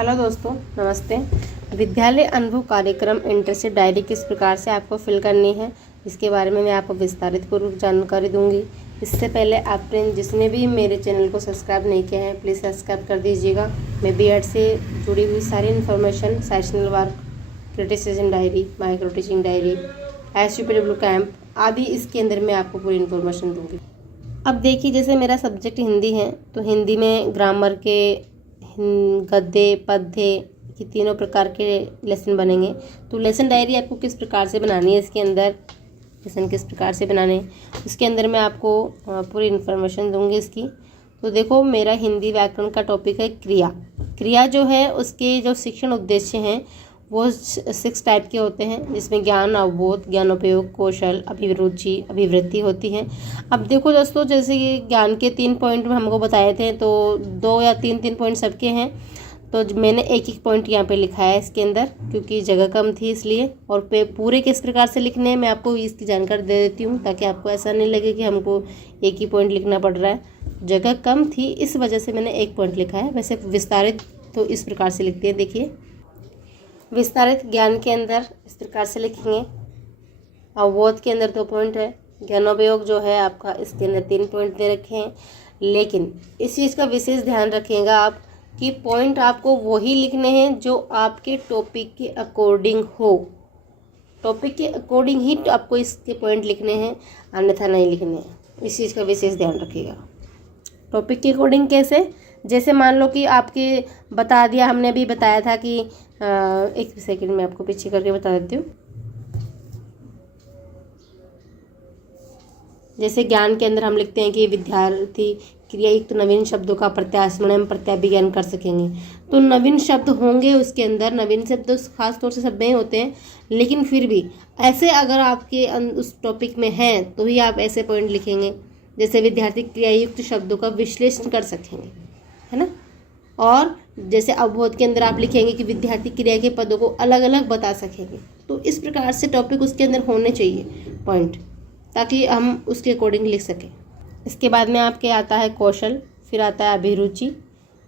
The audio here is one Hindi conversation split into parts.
हेलो दोस्तों, नमस्ते। विद्यालय अनुभव कार्यक्रम इंटर्नशिप डायरी किस प्रकार से आपको फिल करनी है, इसके बारे में मैं आपको विस्तारित पूर्वक जानकारी दूंगी। इससे पहले आपने जिसने भी मेरे चैनल को सब्सक्राइब नहीं किया है, प्लीज़ सब्सक्राइब कर दीजिएगा। मैं बीएड से जुड़ी हुई सारी information, sessional work, criticism diary, micro teaching diary, SUPW camp आदि इसके अंदर मैं आपको पूरी इन्फॉर्मेशन दूँगी। अब देखिए, जैसे मेरा सब्जेक्ट हिंदी है तो हिंदी में ग्रामर के गद्य पद्य ये तीनों प्रकार के लेसन बनेंगे। तो लेसन डायरी आपको किस प्रकार से बनानी है, इसके अंदर लेसन किस प्रकार से बनाने उसके अंदर मैं आपको पूरी इन्फॉर्मेशन दूंगी इसकी। तो देखो, मेरा हिंदी व्याकरण का टॉपिक है क्रिया। क्रिया जो है उसके जो शिक्षण उद्देश्य हैं वो 6 टाइप के होते हैं, जिसमें ज्ञान, अवबोध, ज्ञानोपयोग, कौशल, अभिरुचि, अभिवृत्ति होती है। अब देखो दोस्तों, जैसे कि ज्ञान के 3 पॉइंट हमको बताए थे, तो 2 या 3 पॉइंट सबके हैं। तो मैंने एक पॉइंट यहाँ पे लिखा है इसके अंदर, क्योंकि जगह कम थी इसलिए। और पूरे किस प्रकार से लिखने हैं मैं आपको इसकी जानकारी दे देती हूँ, ताकि आपको ऐसा नहीं लगे कि हमको एक ही पॉइंट लिखना पड़ रहा है। जगह कम थी, इस वजह से मैंने 1 पॉइंट लिखा है। वैसे विस्तारित तो इस प्रकार से लिखते हैं। देखिए, विस्तारित ज्ञान के अंदर इस प्रकार से लिखेंगे। अवबोध के अंदर 2 पॉइंट है। ज्ञानोपयोग जो है आपका, इसके अंदर 3 पॉइंट दे रखे हैं। लेकिन इस चीज़ का विशेष ध्यान रखिएगा आप कि पॉइंट आपको वही लिखने हैं जो आपके टॉपिक के अकॉर्डिंग हो। टॉपिक के अकॉर्डिंग ही आपको इसके पॉइंट लिखने हैं, अन्यथा नहीं लिखने हैं। इस चीज़ का विशेष ध्यान रखिएगा। टॉपिक के अकॉर्डिंग कैसे? जैसे मान लो कि आपके बता दिया, हमने अभी बताया था कि एक सेकंड में आपको पीछे करके बता देती हूँ। जैसे ज्ञान के अंदर हम लिखते हैं कि विद्यार्थी क्रियायुक्त नवीन शब्दों का प्रत्यास्मरण एवं प्रत्याभिज्ञान कर सकेंगे। तो नवीन शब्द होंगे उसके अंदर। नवीन शब्द खास तौर से सब में होते हैं, लेकिन फिर भी ऐसे अगर आपके उस टॉपिक में हैं तो ही आप ऐसे पॉइंट लिखेंगे। जैसे विद्यार्थी क्रियायुक्त शब्दों का विश्लेषण कर सकेंगे, है ना। और जैसे अवबोध के अंदर आप लिखेंगे कि विद्यार्थी क्रिया के पदों को अलग अलग बता सकेंगे। तो इस प्रकार से टॉपिक उसके अंदर होने चाहिए पॉइंट, ताकि हम उसके अकॉर्डिंग लिख सकें। इसके बाद में आपके आता है कौशल, फिर आता है अभिरुचि,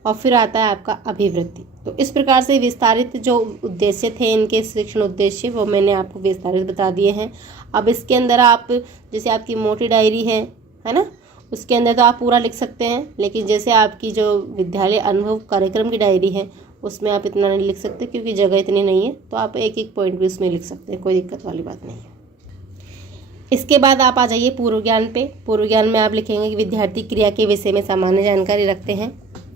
और फिर आता है आपका अभिवृत्ति। तो इस प्रकार से विस्तारित जो उद्देश्य थे इनके शिक्षण उद्देश्य, वो मैंने आपको विस्तारित बता दिए हैं। अब इसके अंदर आप, जैसे आपकी मोटी डायरी है ना, उसके अंदर तो आप पूरा लिख सकते हैं। लेकिन जैसे आपकी जो विद्यालय अनुभव कार्यक्रम की डायरी है उसमें आप इतना नहीं लिख सकते, क्योंकि जगह इतनी नहीं है। तो आप एक पॉइंट भी उसमें लिख सकते हैं, कोई दिक्कत वाली बात नहीं है। इसके बाद आप आ जाइए पूर्व ज्ञान पे। पूर्व ज्ञान में आप लिखेंगे कि विद्यार्थी क्रिया के विषय में सामान्य जानकारी रखते हैं।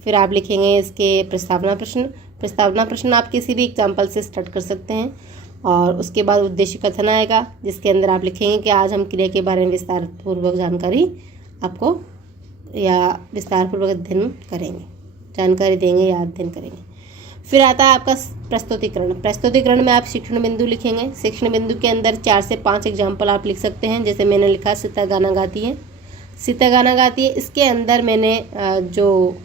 फिर आप लिखेंगे इसके प्रस्तावना प्रश्न। प्रस्तावना प्रश्न आप किसी भी एग्जाम्पल से स्टार्ट कर सकते हैं। और उसके बाद उद्देश्य कथन आएगा, जिसके अंदर आप लिखेंगे कि आज हम क्रिया के बारे में विस्तार पूर्वक जानकारी आपको या विस्तार पूर्वक अध्ययन करेंगे, जानकारी देंगे या अध्ययन करेंगे। फिर आता है आपका प्रस्तुतिकरण। प्रस्तुतिकरण में आप शिक्षण बिंदु लिखेंगे। शिक्षण बिंदु के अंदर 4 से 5 एग्जाम्पल आप लिख सकते हैं। जैसे मैंने लिखा, सीता गाना गाती है। सीता गाना गाती है, इसके अंदर मैंने जो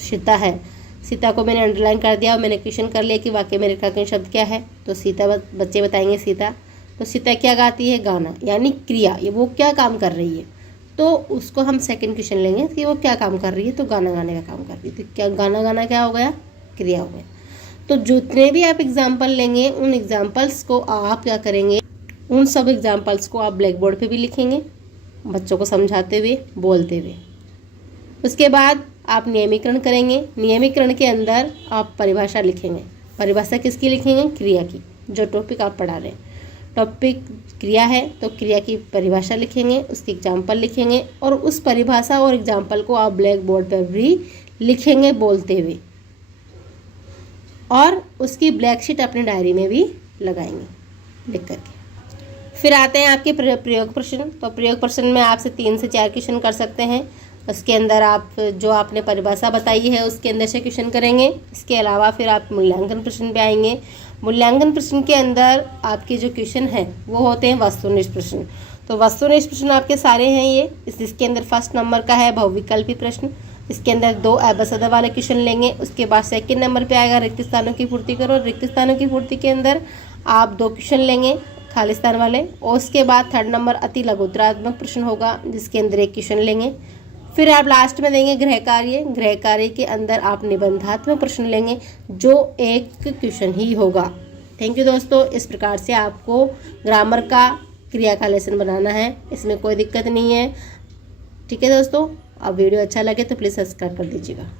सीता है, सीता को मैंने अंडरलाइन कर दिया और मैंने क्वेश्चन कर लिया कि वाक्य में रेखांकन शब्द क्या है। तो सीता, बच्चे बताएंगे सीता। तो सीता क्या गाती है? गाना, यानी क्रिया, ये वो क्या काम कर रही है। तो उसको हम सेकंड क्वेश्चन लेंगे कि वो क्या काम कर रही है। तो गाना गाने का काम कर रही है। तो क्या गाना गाना क्या हो गया? क्रिया हो गया। तो जितने भी आप एग्जाम्पल लेंगे, उन एग्जाम्पल्स को आप क्या करेंगे, उन सब एग्जाम्पल्स को आप ब्लैक बोर्ड पर भी लिखेंगे, बच्चों को समझाते हुए, बोलते हुए। उसके बाद आप नियमीकरण करेंगे। नियमीकरण के अंदर आप परिभाषा लिखेंगे। परिभाषा किसकी लिखेंगे? क्रिया की, जो टॉपिक आप पढ़ा रहे हैं। टॉपिक क्रिया है तो क्रिया की परिभाषा लिखेंगे, उसकी एग्जाम्पल लिखेंगे, और उस परिभाषा और एग्जाम्पल को आप ब्लैक बोर्ड पर भी लिखेंगे बोलते हुए, और उसकी ब्लैक शीट अपनी डायरी में भी लगाएंगे लिख करके। फिर आते हैं आपके प्रयोग प्रश्न। तो प्रयोग प्रश्न में आपसे 3 से 4 क्वेश्चन कर सकते हैं। उसके अंदर आप जो आपने परिभाषा बताई है उसके अंदर से क्वेश्चन करेंगे। इसके अलावा फिर आप मूल्यांकन प्रश्न पे आएंगे। मूल्यांकन प्रश्न के अंदर आपके जो क्वेश्चन हैं वो होते हैं वस्तुनिष्ठ प्रश्न। तो वस्तुनिष्ठ प्रश्न आपके सारे हैं ये। इसके अंदर 1 नंबर का है बहुविकल्पी प्रश्न। इसके अंदर 2 अबसद वाले क्वेश्चन लेंगे। उसके बाद 2nd नंबर पे आएगा रिक्त स्थानों की पूर्ति करो। रिक्त स्थानों की पूर्ति के अंदर आप 2 क्वेश्चन लेंगे खाली स्थान वाले। और उसके बाद 3rd नंबर अति लघुत्तरात्मक प्रश्न होगा, जिसके अंदर 1 क्वेश्चन लेंगे। फिर आप लास्ट में देंगे गृह कार्य। गृह कार्य के अंदर आप निबंधात्मक प्रश्न लेंगे जो एक क्वेश्चन ही होगा। थैंक यू दोस्तों। इस प्रकार से आपको ग्रामर का क्रिया का लेसन बनाना है, इसमें कोई दिक्कत नहीं है। ठीक है दोस्तों, अब वीडियो अच्छा लगे तो प्लीज़ सब्सक्राइब कर दीजिएगा।